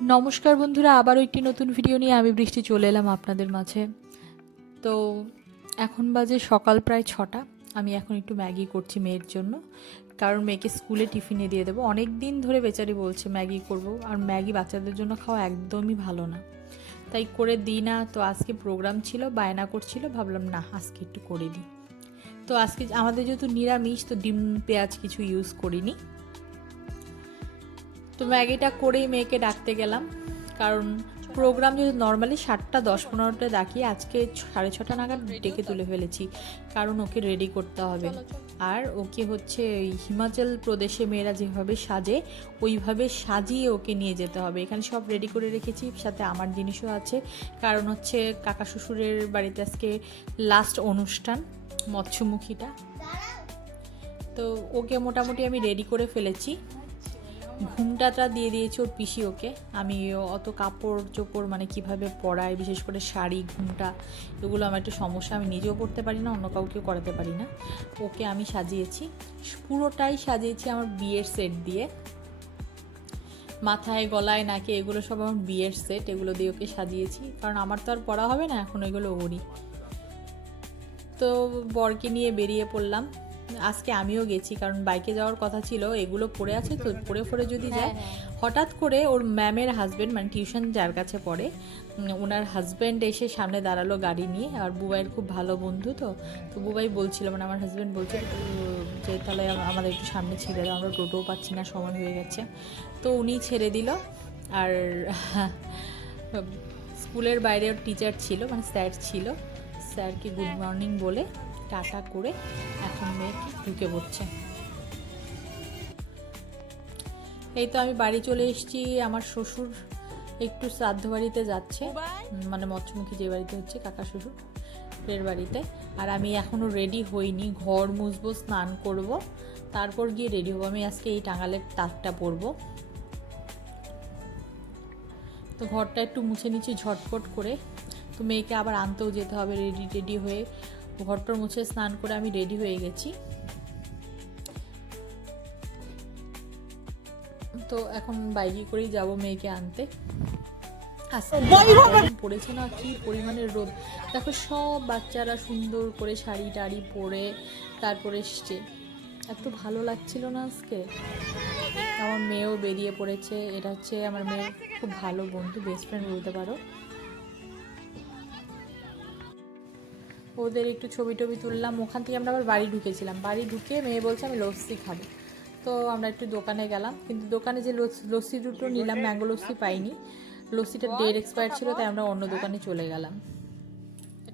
নমস্কার বন্ধুরা, আবারও একটি নতুন ভিডিও নিয়ে আমি বৃষ্টি চলে এলাম আপনাদের মাঝে। তো এখন বাজে সকাল প্রায় 6টা। আমি এখন একটু ম্যাগি করছি মেয়ের জন্য, কারণ মেয়েকে স্কুলে টিফিনে দিয়ে দেবো। অনেক দিন ধরে বেচারি বলছে ম্যাগি করব, আর ম্যাগি বাচ্চাদের জন্য খাওয়া একদমই ভালো না, তাই করে দিই না। তো আজকে প্রোগ্রাম ছিল, বায়না করছিল, ভাবলাম না আজকে একটু করে দিই। তো আজকে আমাদের যেহেতু নিরামিষ, তো ডিম পেঁয়াজ কিছু ইউজ করিনি। তো ম্যাগিটা করেই মেয়েকে ডাকতে গেলাম, কারণ প্রোগ্রাম যদি নর্মালি 7:10-15 ডাকি, আজকে 6:30 নাগাদ ডেকে তুলে ফেলেছি, কারণ ওকে রেডি করতে হবে। আর ওকে হচ্ছে হিমাচল প্রদেশে মেয়েরা যেভাবে সাজে ওইভাবে সাজিয়ে ওকে নিয়ে যেতে হবে। এখানে সব রেডি করে রেখেছি, সাথে আমার জিনিসও আছে, কারণ হচ্ছে কাকা শ্বশুরের বাড়িতে আজকে লাস্ট অনুষ্ঠান মৎস্যমুখীটা। তো ওকে মোটামুটি আমি রেডি করে ফেলেছি। ঘুমটাটা দিয়ে দিয়েছে ওর পিসি ওকে। আমি অত কাপড় চোপড় মানে কিভাবে পরাই, বিশেষ করে শাড়ি ঘুমটা, এগুলো আমার একটু সমস্যা, আমি নিজেও পরতে পারি না, অন্য কাউকেও করাতে পারি না। ওকে আমি সাজিয়েছি, পুরোটাই সাজিয়েছি আমার বিয়ের সেট দিয়ে। মাথায় গলায় নাকে এগুলো সব আমার বিয়ের সেট, এগুলো দিয়ে ওকে সাজিয়েছি, কারণ আমার তো আর পরা হবে না এখন, এগুলো ওরই। তো বরকে নিয়ে বেরিয়ে পড়লাম। আজকে আমিও গেছি, কারণ বাইকে যাওয়ার কথা ছিল, এগুলো পড়ে আছে তো পড়ে পড়ে যদি যায়। হঠাৎ করে ওর ম্যামের হাজব্যান্ড, মানে টিউশন যার কাছে পড়ে, ওনার হাজব্যান্ড এসে সামনে দাঁড়ালো গাড়ি নিয়ে। আর বুবাইয়ের খুব ভালো বন্ধু, তো বুবাই বলছিল, মানে আমার হাজব্যান্ড বলছে যে তাহলে আমাদের একটু সামনে ছেড়ে দাও, আমরা টোটোও পাচ্ছি না, সময় হয়ে গেছে। তো উনি ছেড়ে দিল। আর স্কুলের বাইরে ওর টিচার ছিল, মানে স্যার ছিল, স্যারকে গুড মর্নিং বলে টাটা করে এখন মেয়েকে ঢুকে পড়ছে। এই তো আমি বাড়ি চলে এসেছি। আমার শ্বশুর একটু শ্রাদ্ধ বাড়িতে যাচ্ছে, মানে মৎস্যমুখী যে বাড়িতে হচ্ছে কাকা শ্বশুরের বাড়িতে। আর আমি এখনও রেডি হইনি, ঘর মুছবো, স্নান করব, তারপর গিয়ে রেডি হবো। আমি আজকে এই টাঙালের তাকটা পরবো, তো ঘরটা একটু মুছে নিচ্ছি ঝটপট করে। তো মেয়েকে আবার আনতেও যেতে হবে, রেডি হয়ে ঘরটার মুছে স্নান করে আমি রেডি হয়ে গেছি। তো এখন বাইকে করেই যাব মেয়েকে আনতে। পড়েছে না কি পরিমাণের রোদ, দেখো সব বাচ্চারা সুন্দর করে শাড়ি টাড়ি পরে তারপরে এসছে, এত ভালো লাগছিল না আজকে। আমার মেয়েও বেরিয়ে পড়েছে, এটা হচ্ছে আমার মেয়ের খুব ভালো বন্ধু, বেস্ট ফ্রেন্ড বলতে পারো। ওদের একটু ছবি টবি তুললাম, ওখান থেকে আমরা আবার বাড়ি ঢুকেছিলাম। বাড়ি ঢুকে মেয়ে বলছে আমি লস্যি খাবো, তো আমরা একটু দোকানে গেলাম, কিন্তু দোকানে যে লস্যি দুটো নিলাম ম্যাঙ্গো লস্যি পাইনি, লস্যিটা ডেট এক্সপায়ার ছিল, তাই আমরা অন্য দোকানে চলে গেলাম।